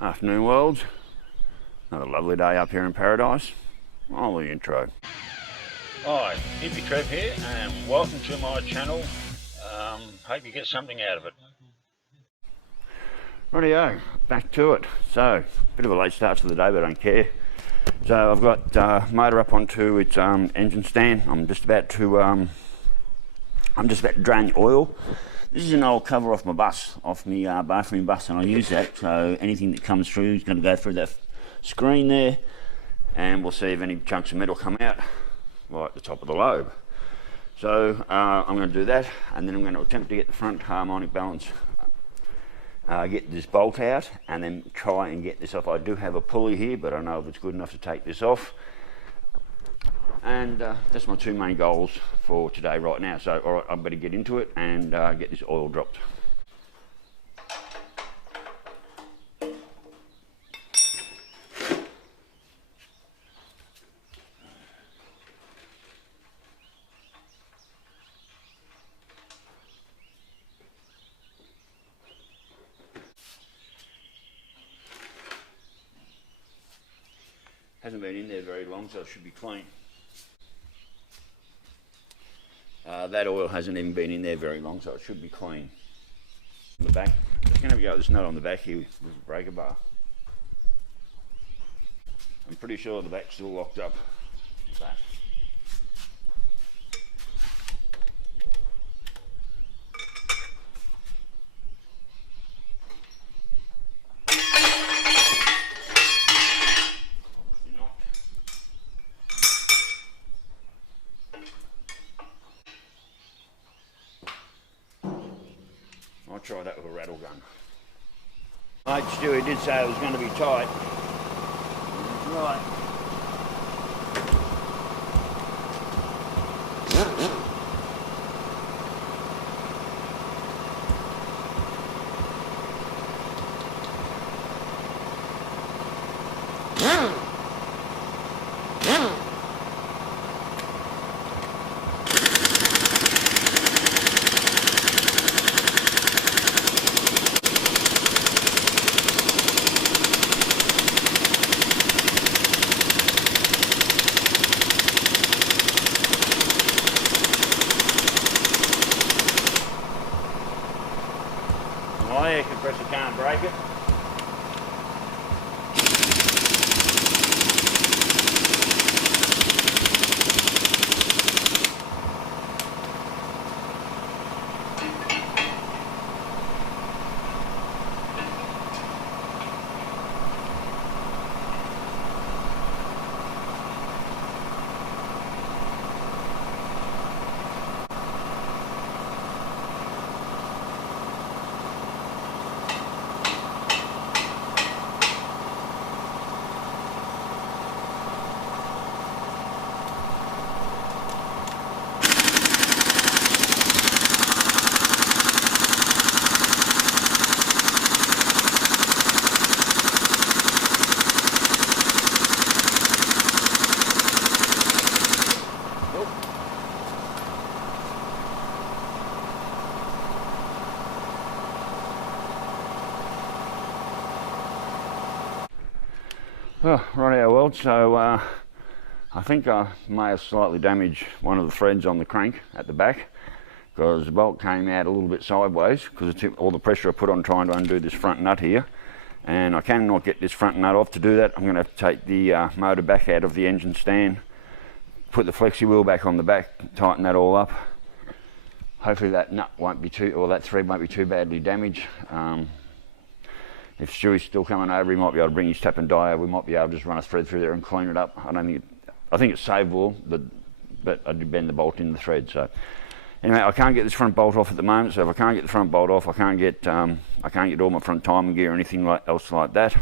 Afternoon world, another lovely day up here in paradise. On the intro. Hi, Hippy Trev here and welcome to my channel. Hope you get something out of it. Rightio, back to it. So, bit of a late start to the day, but I don't care. So I've got motor up onto its engine stand. I'm just about to drain the oil. This is an old cover off my bus, off my bathroom bus, and I use that, so anything that comes through is going to go through that screen there, and we'll see if any chunks of metal come out right at the top of the lobe. So I'm going to do that, and then I'm going to attempt to get the front harmonic balance, get this bolt out, and then try and get this off. I do have a pulley here, but I don't know if it's good enough to take this off. And that's my two main goals for today right now. So all right, I better get into it and get this oil dropped. Hasn't been in there very long, so it should be clean. That oil hasn't even been in there very long, so it should be clean. On the back, it's going to go. There's nut on the back here with a breaker bar. I'm pretty sure the back's still locked up. That. I'll try that with a rattle gun. Mate Stewie did say it was going to be tight. Right. My air compressor can't break it. Oh, rightio world, so I think I may have slightly damaged one of the threads on the crank at the back, because the bolt came out a little bit sideways because of all the pressure I put on trying to undo this front nut here, and I cannot get this front nut off. To do that, I'm going to have to take the motor back out of the engine stand, put the flexi wheel back on the back, tighten that all up. Hopefully that nut won't be too, or that thread won't be too badly damaged. If Stewie's still coming over, he might be able to bring his tap and die over. We might be able to just run a thread through there and clean it up. I think it's savable, but I did bend the bolt in the thread. So anyway, I can't get this front bolt off at the moment. So if I can't get the front bolt off, I can't get all my front timing gear or anything else like that.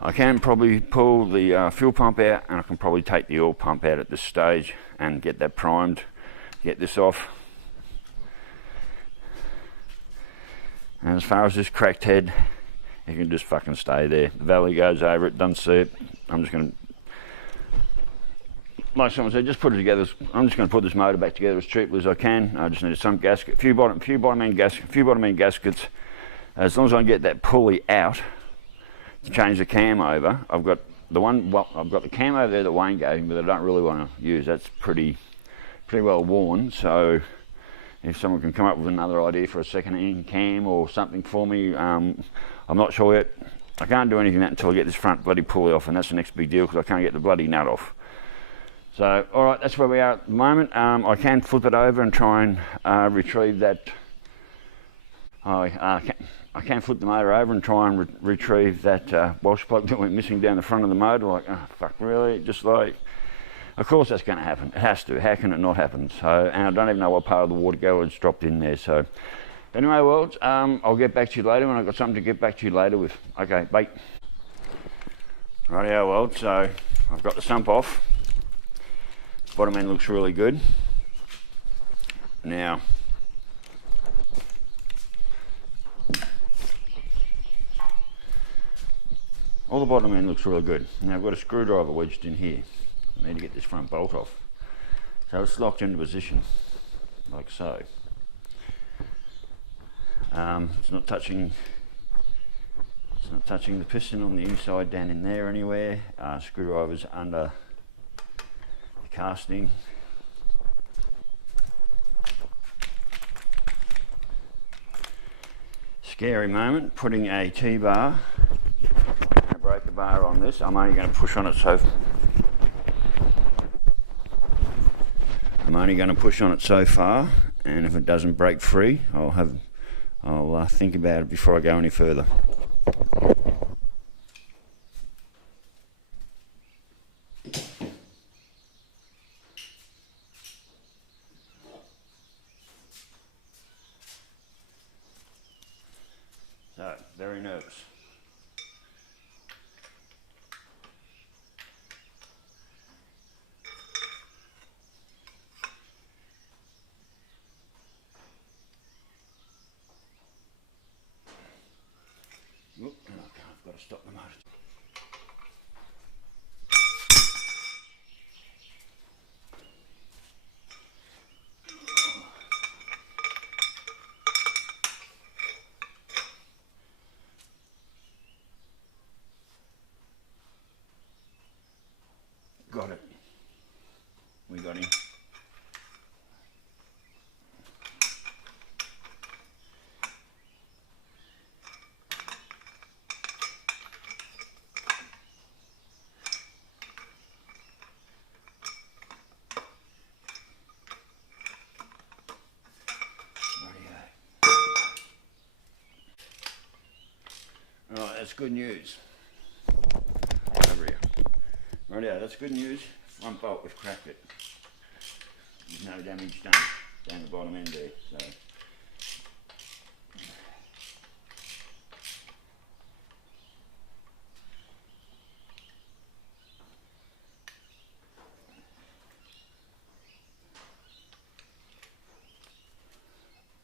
I can probably pull the fuel pump out, and I can probably take the oil pump out at this stage and get that primed, get this off. And as far as this cracked head, you can just fucking stay there. The valley goes over it, doesn't see it. I'm just going to, like someone said, just put it together. I'm just going to put this motor back together as cheaply as I can. I just need a sump gasket, a few bottom end gaskets, As long as I can get that pulley out to change the cam over, I've got the cam over there that Wayne gave me, but I don't really want to use. That's pretty well worn. So if someone can come up with another idea for a second-hand cam or something for me, I'm not sure yet. I can't do anything until I get this front bloody pulley off, and that's the next big deal because I can't get the bloody nut off. So, all right, that's where we are at the moment. I can flip it over and try and retrieve that. I can flip the motor over and try and retrieve that wash plug that went missing down the front of the motor. Like, oh fuck, really? Just like, of course that's going to happen. It has to. How can it not happen? So, and I don't even know what part of the water guard's dropped in there. So, anyway, well, I'll get back to you later when I've got something to get back to you later with. Okay, bye. Rightio, well, so I've got the sump off. Bottom end looks really good. Now, all the bottom end looks really good. Now I've got a screwdriver wedged in here. I need to get this front bolt off. So it's locked into position, like so. It's not touching the piston on the inside down in there anywhere. Screwdriver's under the casting. Scary moment, putting a T-bar, a breaker bar on this. I'm only going to push on it so far, and if it doesn't break free, I'll think about it before I go any further. So, very nervous. Oop, I've got to stop the motor. Got it. We got him. Right, that's good news. Over here. Rightio, that's good news. Front bolt, we've cracked it. There's no damage done down the bottom end there. So.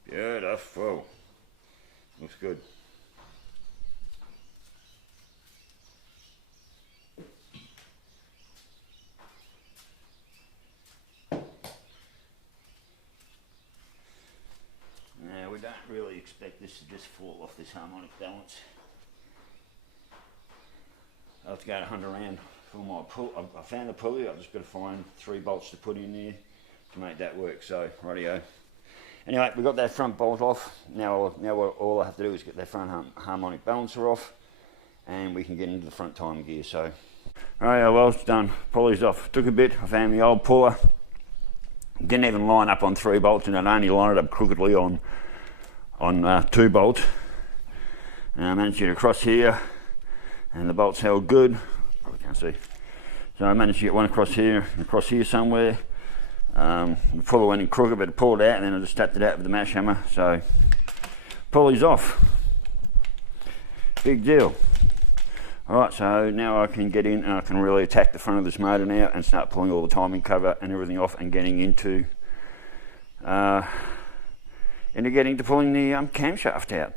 Beautiful. Looks good. Now we don't really expect this to just fall off this harmonic balance. I'll have to go to hunt around for my pull. I found the pulley. I've just got to find 3 bolts to put in there to make that work. So rightio. Anyway, we got that front bolt off. Now all I have to do is get that front harmonic balancer off, and we can get into the front time gear. So, alright, well, it's done. Pulley's off. Took a bit. I found the old puller. Didn't even line up on 3 bolts, and I'd only lined it up crookedly on 2 bolts. And I managed to get across here, and the bolts held good. Probably can't see. So I managed to get one across here and across here somewhere. The puller went in crooked, but it pulled out, and then I just tapped it out with the mash hammer. So pulley's off. Big deal. Alright, so now I can get in and I can really attack the front of this motor now and start pulling all the timing cover and everything off and getting into pulling the camshaft out,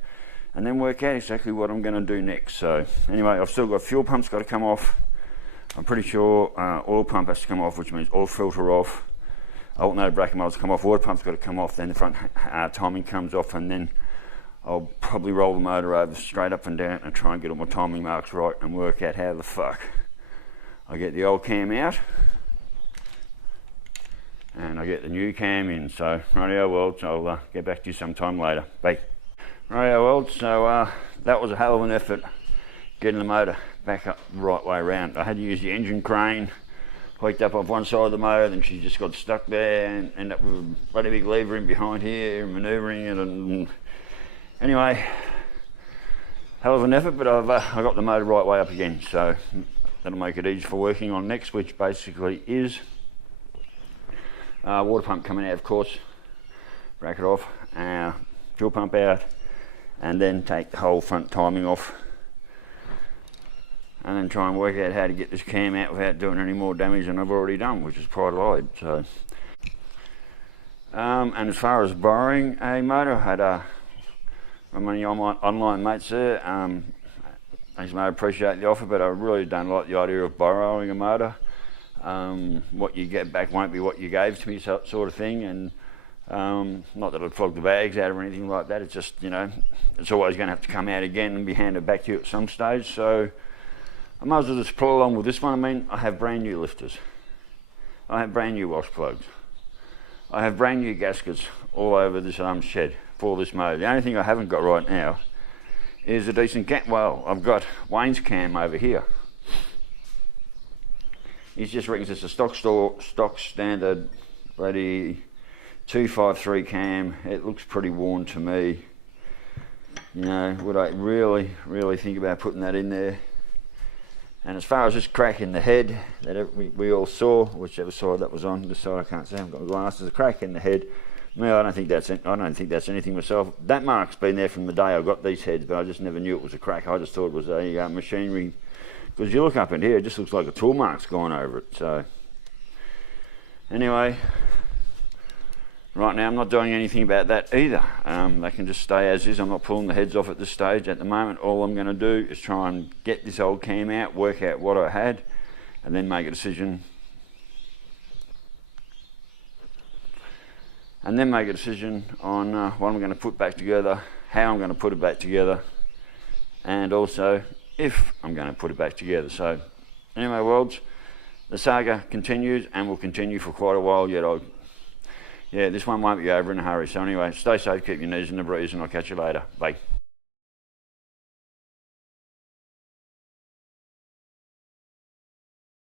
and then work out exactly what I'm going to do next. So anyway, I've still got fuel pumps got to come off. I'm pretty sure oil pump has to come off, which means oil filter off. Alternator bracket mold's come off, water pump's got to come off, then the front timing comes off, and then I'll probably roll the motor over straight up and down and try and get all my timing marks right and work out how the fuck I get the old cam out and I get the new cam in. So rightio world, I'll get back to you sometime later. Bye. Rightio world, so that was a hell of an effort getting the motor back up the right way around. I had to use the engine crane, hoiked up off one side of the motor, then she just got stuck there and ended up with a bloody big lever in behind here, manoeuvring it, and anyway, hell of an effort, but I got the motor right way up again, so that'll make it easy for working on next, which basically is water pump coming out, of course, bracket off, fuel pump out, and then take the whole front timing off, and then try and work out how to get this cam out without doing any more damage than I've already done, which is pride lied. So, and as far as borrowing a motor, I had many online mates there. Thanks, mate, I appreciate the offer, but I really don't like the idea of borrowing a motor. What you get back won't be what you gave to me, sort of thing. And not that I'd flog the bags out or anything like that. It's just, you know, it's always going to have to come out again and be handed back to you at some stage. So I might as well just pull along with this one. I mean, I have brand new lifters. I have brand new wash plugs. I have brand new gaskets all over this shed for this motor. The only thing I haven't got right now is a decent cam. Well, I've got Wayne's cam over here. He's just reckons it's a stock standard bloody 253 cam. It looks pretty worn to me. You know, would I really think about putting that in there? And as far as this crack in the head that we all saw, whichever side that was on, this side I can't see, I haven't got my glasses, a crack in the head. Well, I don't think that's anything myself. That mark's been there from the day I got these heads, but I just never knew it was a crack. I just thought it was a machinery, because you look up in here, it just looks like a tool mark's gone over it. So anyway, right now I'm not doing anything about that either. They can just stay as is. I'm not pulling the heads off at this stage. At the moment, all I'm going to do is try and get this old cam out, work out what I had, and then make a decision. And then make a decision on what I'm going to put back together, how I'm going to put it back together, and also if I'm going to put it back together. So anyway, worlds, the saga continues and will continue for quite a while yet. Yeah, this one won't be over in a hurry. So anyway, stay safe, keep your knees in the breeze, and I'll catch you later. Bye.